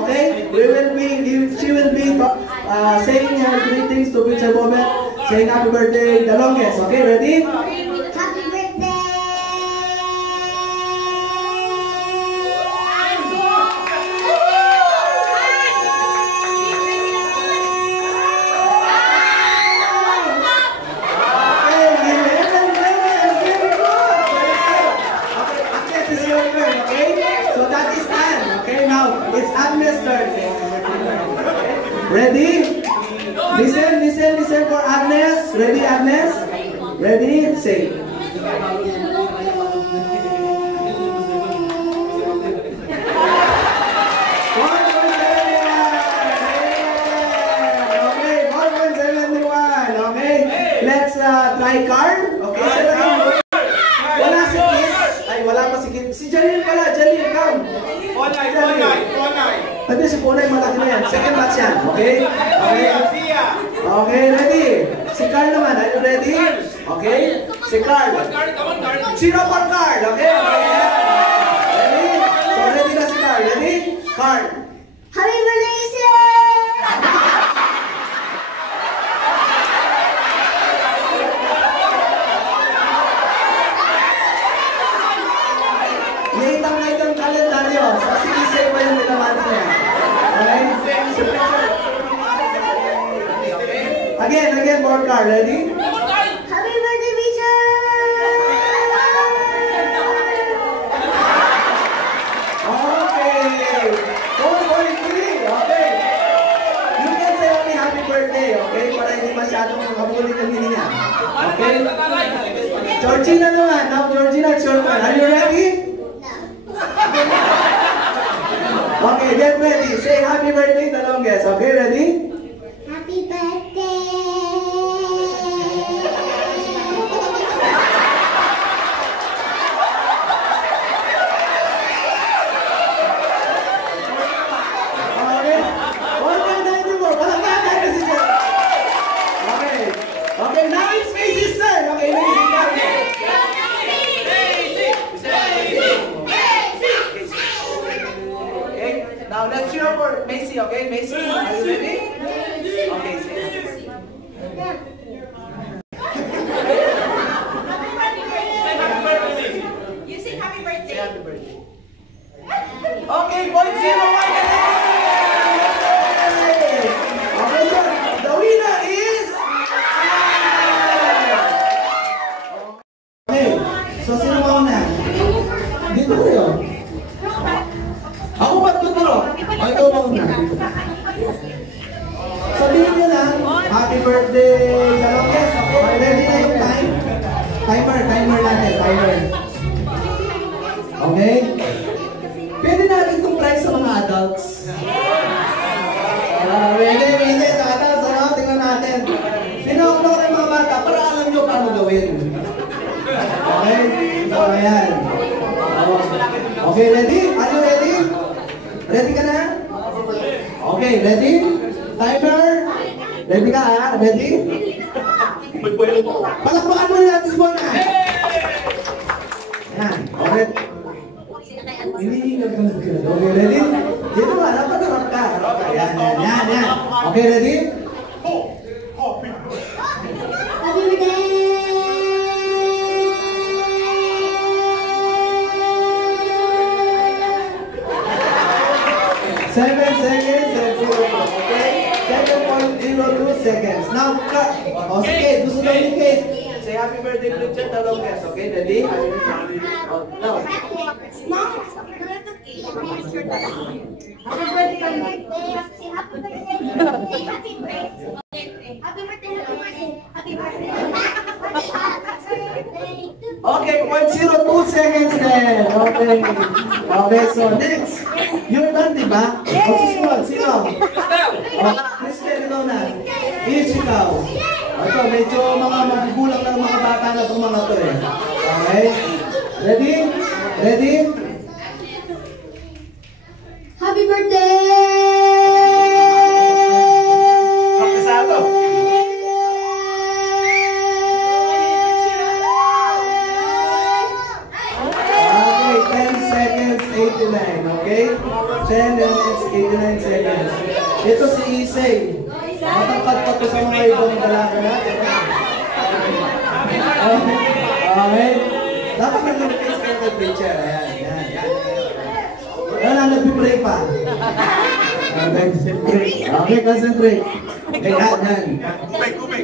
okay? She will be saying her greetings to Prince Bobet, saying happy birthday, the longest, okay? Ready? Happy birthday! It's Agnes' turn. Ready? Listen for Agnes. Ready, Agnes? Ready? Say. Okay, 1.71. Okay, let's try card. Okay, wala si Kit. Ay, wala pa si Kit. Si Jalil pala. Jalil, come. Pwede si Punay malaki na yan. Second batch yan. Okay? Okay, ready? Si Carl naman. Are you ready? Okay? Si Carl. Sino for Carl? Okay? Ready? So ready na si Carl. Ready? Carl. Happy birthday, sir! Late ang kalendaryo. So sige pa yung minamata niya. Okay? Again, more Carl. Ready? Happy birthday, teacher! Okay. 4.3. Okay. You can say only happy birthday. Okay? Para hindi masyadong makabuli ng hininga. Okay? Georgina naman. Now, Georgina, it's your turn. Are you ready? Okay, get ready. Say happy birthday the longest. Okay, ready? Happy birthday! Okay. 1.94. Palakpakan na si Jeff. Okay. Okay, now it's Macy's turn. Okay, Macy. Okay, now let's cheer for Macy, okay? Macy, are you ready? Okay, say You sing happy birthday. happy birthday. Okay, 0.01. Okay, so the winner is... Okay, so sino mauna? Dito kayo. Ako ba tuturo? O ikaw mauna. Sabihin nyo lang, happy birthday, the longest. Okay, ready na yung time? Timer natin, timer. Okay? Pwede natin itong prize sa mga adults. Pwede sa adults. Ano? Tingnan natin. Pinakuna ko ng mga bata para alam nyo paano gawin. Okay? So, ayan. Okay, ready? Are you ready? Ready ka na? Okay, ready? Timer? Ready ka ha? Ready? Palakpakan mo natin mo na! Yan. Okay. Hinihingal ka na. Okay, ready? Dito ba? Dapat harap ka. Yan. Okay, ready? Happy birthday! 7 seconds and 0. Okay? 7.02 seconds. Now, oh, si Kate. Gusto daw ni Kate. Say happy birthday, Richard, the longest. Okay, ready? Oh, no. Happy birthday! Happy birthday! Happy birthday! Happy birthday! Happy birthday! Okay, 0.02 seconds then. Okay. Okay, so next. Your turn, di ba? O, susunod. Sino? Christel, ikaw na. Ish, ikaw. Ito, medyo mga magigulang ng mga bata na itong mga to eh. Okay? Ready? Ready? Happy birthday! Pakisado. Okay, 10 seconds, 89. Okay? 10 minutes, 89 seconds. Ito si Isay. Matangkad pa to sa mga ibang dalaga natin. Okay. Dapat nag-repeat sa kay preacher. Ayan, yan, yan. Ayan, nag-pray pa. Okay, concentrate. Okay, yan.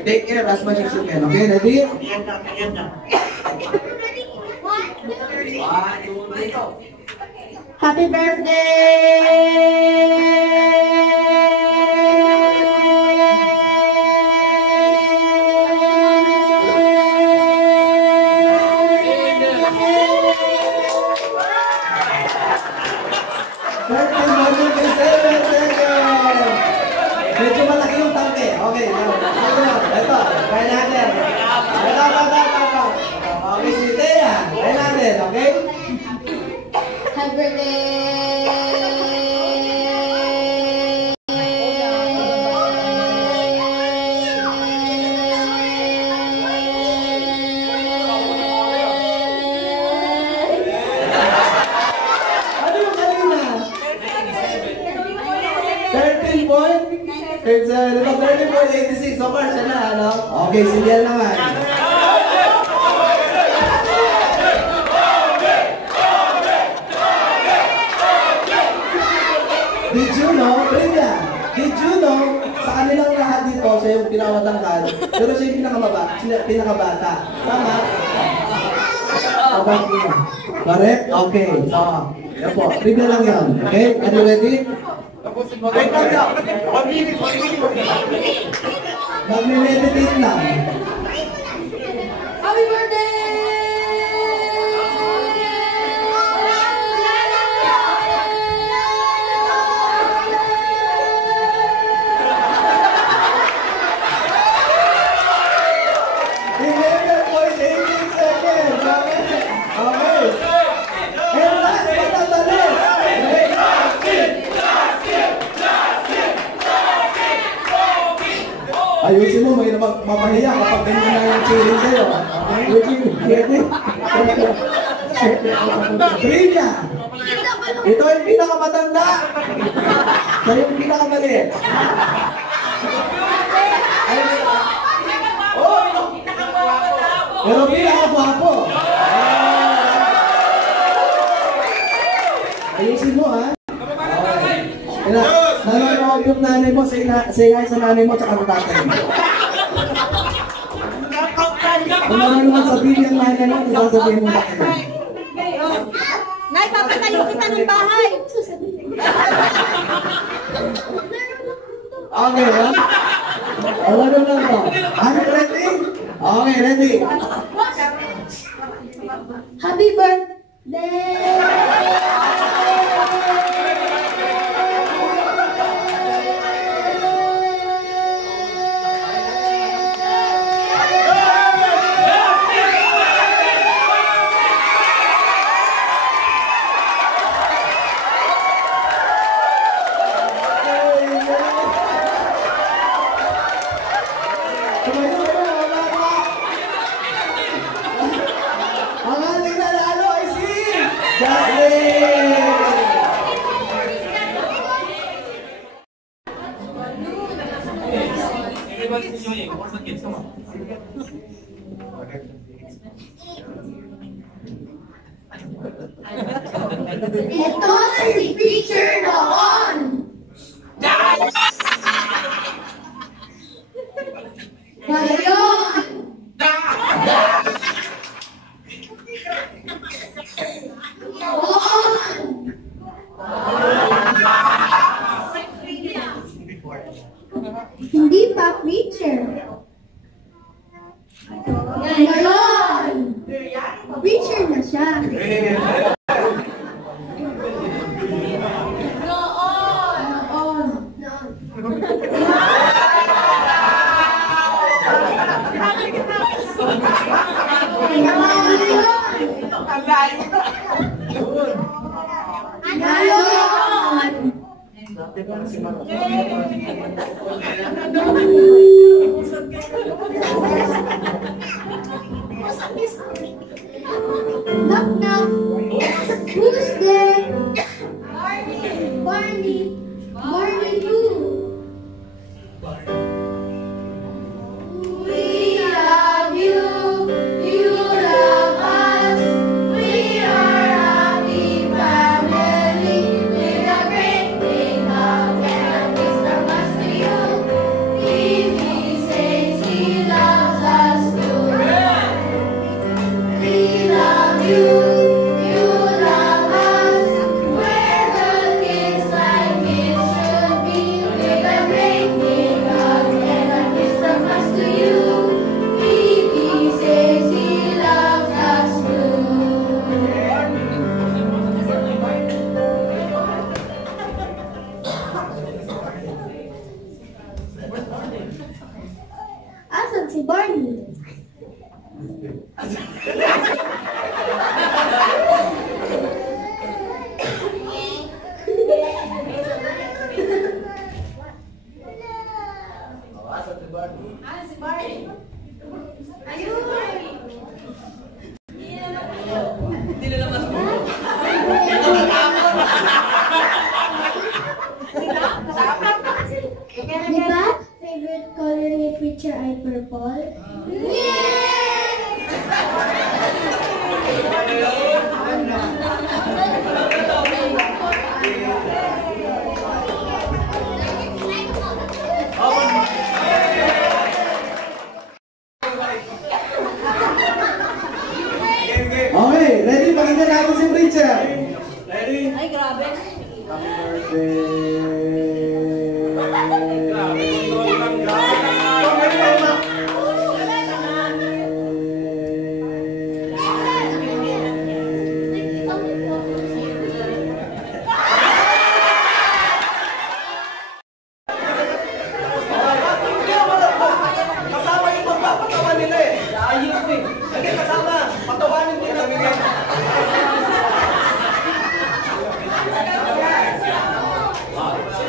Take care as much as you can. Okay, ready? Happy birthday! Medyo malaki yung tangke. Okay, ito. Kaya natin. Ito. Okay, si Thea. Kaya natin, okay? Happy birthday! Ano yung kanina? 13 point? 13.86. So far, siya na, ano? Okay, si Liel naman. Did you know, Brenda, did you know, sa kanilang lahat dito, siya yung pinakamatangkad, pero siya yung pinakabata. Tama? Correct? Okay. So, yan po. Trivia lang yan. Okay? Are you ready? Wait lang daw. 1 minute. Mag-meditate lang. Happy birthday! Ayusin mo, may mamahiya kapag ganyan na yung cheering sa'yo. Trivia! Ito yung pinakamatanda. Sa'yo yung pinakamaliit. Pero pinakagwapo. Ayusin mo, ha? Nanonood yung nanay mo, say hi sa nanay mo tsaka sa tatay mo. Kung nanonood sa video ang nanay mo, sasabihin mo sa kanya. Nay, papatayo kita ng bahay! Okay, ha? Ano lang ba? Are you ready? Okay, ready. Happy birthday! Ang ating nanalo ay si Jasmine! Ito si Preacher noon! Ngayon! Hindi pa preacher. Ngayon! Preacher na siya. Knock knock. Who's there? Barney. Barney who? We love you. You love us. We are happy family. With a great big hug and a kiss from us to you. Baby says he loves us too. We love you. You love us. We're good kids like it should be. With a great big hug and a kiss from us to you. Baby says he loves us too. Asan si Barney? Diba? Favorite color ni Preacher ay purple? Okay, ready? Pakinggan natin si Preacher. Ready? Ay, grabe. Happy Kasama yung magpapatawa nila eh. Ayos eh. Hindi kasama. Patawanin din namin yan.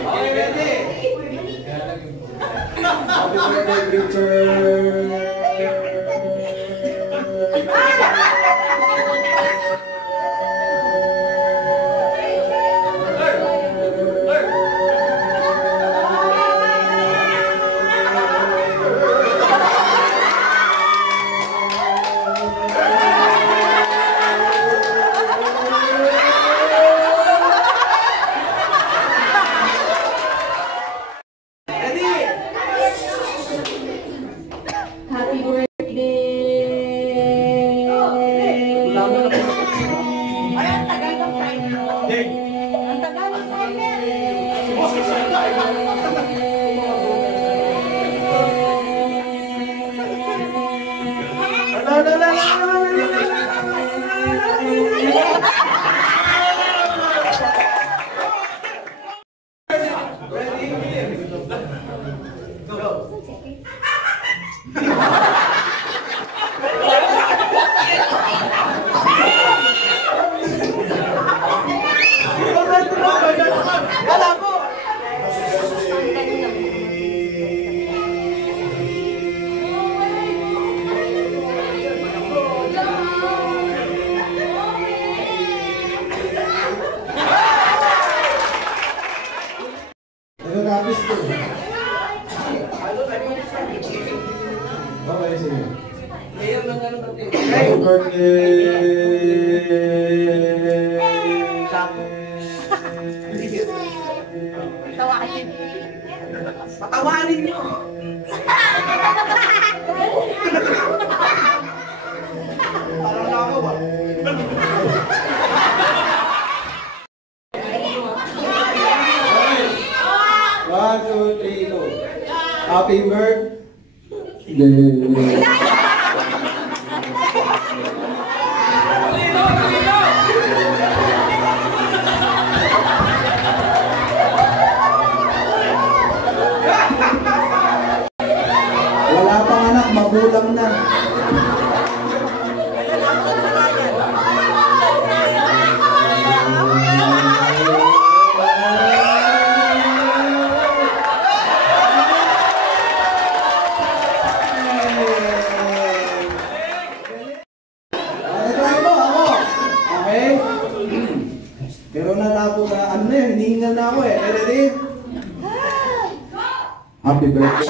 Okay, ready? Happy birthday, Preacher! Happy birthday! Ay, ang tagal ng time mo. Ang tagal ng Nagkakapis ko. Okay, sige. Happy Tawakin. Patawanin nyo. Parang lakaw ah. One, two, three, go. Happy birthday. Wala pang anak, magulang na. Pero natapos na, ano na yun, hininga Tingnan na ako eh. Ready? Happy birthday.